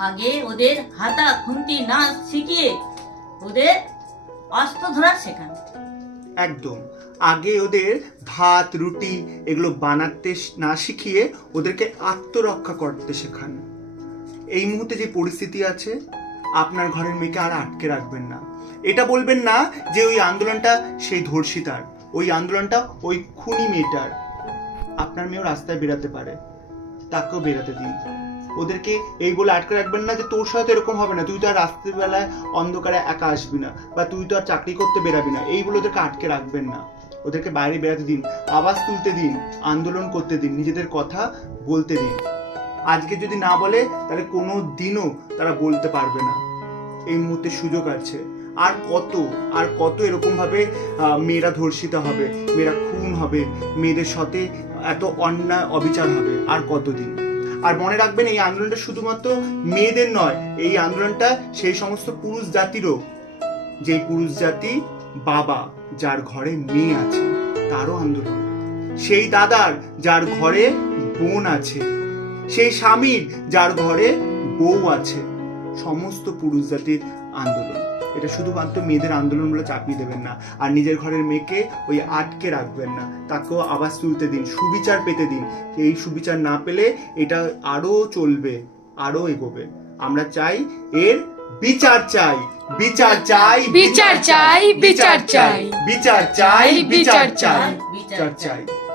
আগে ওদের হাতা খুন্তি না শিখিয়ে ওদের অস্ত্র ধরা শেখান। একদম। আগে ওদের ভাত, রুটি এগুলো বানাতে না শিখিয়ে ওদেরকে আত্মরক্ষা করতে শেখান। এই মুহূর্তে যে পরিস্থিতি আছে, আপনার ঘরের মেয়েকে আর আটকে রাখবেন না। এটা বলবেন না যে ওই আন্দোলনটা সেই ধর্ষিতার, ওই আন্দোলনটা ওই খুনি মেয়েটার। আপনার মেয়েও রাস্তায় বেরাতে পারে, তাকেও বেরাতে দিন। ওদেরকে এই বলে আটকে রাখবেন না যে তোর সাথে এরকম হবে না তুই তো আর রাত্রিবেলায় অন্ধকারে একা আসবি না বা তুই তো আর চাকরি করতে বেরাবি না এই বলে ওদেরকে আটকে রাখবেন না। ওদেরকে বাইরে বেরাতে দিন আওয়াজ তুলতে দিন আন্দোলন করতে দিন নিজেদের কথা বলতে দিন। আজকে যদি না বলে তাহলে কোনো দিনও তারা বলতে পারবে না। এই মুহূর্তে সুযোগ আছে। আর কত আর কত এরকম ভাবে আহ, মেয়েরা ধর্ষিত হবে মেয়েরা খুন হবে মেয়েদের সাথে এত অন্যায় অবিচার হবে আর কতদিন? আর মনে রাখবেন, এই আন্দোলনটা শুধুমাত্র মেয়েদের নয়, এই আন্দোলনটা সেই সমস্ত পুরুষ জাতিরও। যে পুরুষ জাতি বাবা, যার ঘরে মেয়ে আছে, তারও আন্দোলন। সেই দাদার, যার ঘরে বোন আছে। সেই স্বামীর, যার ঘরে বউ আছে। সমস্ত পুরুষ জাতির আন্দোলন। এটা শুধুমাত্র মেয়েদের আন্দোলন বলে চাপিয়ে দেবেন না আর নিজের ঘরের মেয়েকে ওই আটকে রাখবেন না। তাকেও আওয়াজ তুলতে দিন সুবিচার পেতে দিন। এই সুবিচার না পেলে এটা আরও চলবে আরও এগোবে। আমরা চাই এর বিচার চাই বিচার চাই বিচার চাই, বিচার চাই। বিচার চাই বিচার চাই। বিচার চাই।